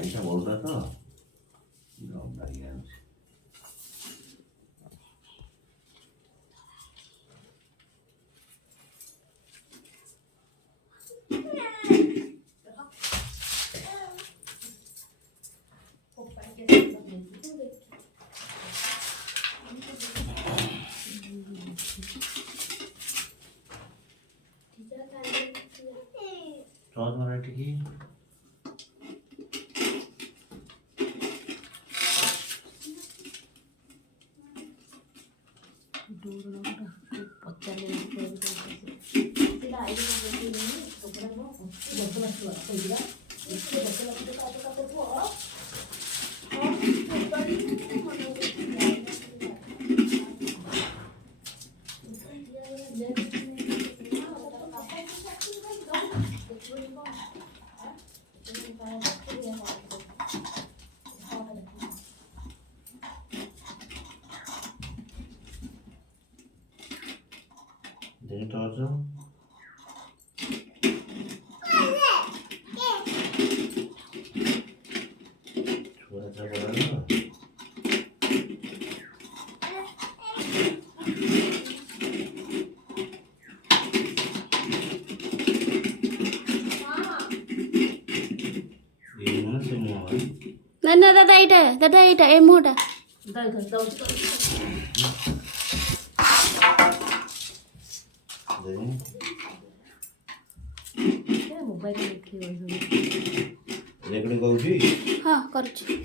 ବାଡ଼ିଟା ବଳୁଟା ତ ବାଡ଼ି ଆଣୁଛି। Trot variety की देख टॉर्च थोड़ा सा बड़ा ना ये ना से मुआ ना दादा इटा ए मोटा रेकर्डिंग करूची हाँ करूची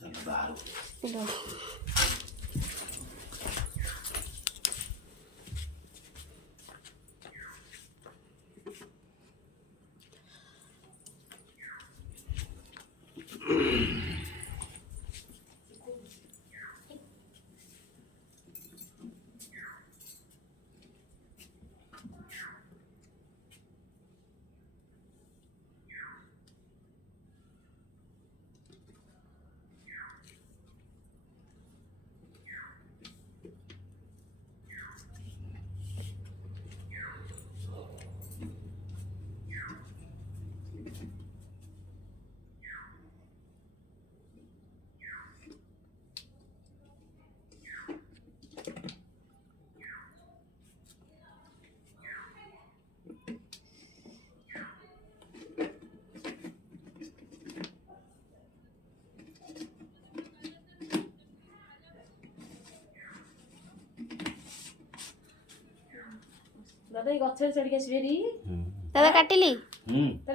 चल बाहर दादा ये गछरे चढ़ के आसबेरी दादा काटिली